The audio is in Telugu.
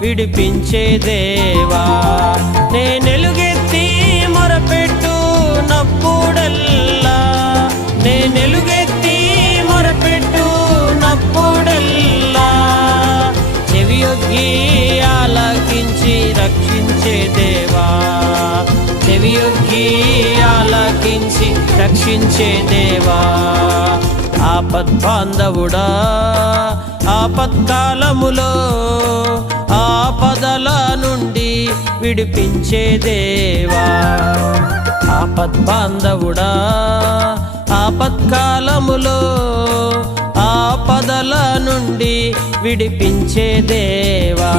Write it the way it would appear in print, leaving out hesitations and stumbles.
విడిపించే దేవా. నేనెలుగెత్తి మొరపెట్టు నప్పుడల్లా, నేనెలుగెత్తి మొరపెట్టు నప్పుడల్లా, చెవియొగ్గి ఆలకించి రక్షించే దేవా. చెవియొగ్గి ఆలకించి రక్షించే దేవా. ఆపద్బాంధవుడా ఆపత్కాలములో ఆపదల నుండి విడిపించే దేవా. ఆపద్బాంధవుడా ఆపత్కాలములో ఆపదల నుండి విడిపించే దేవా.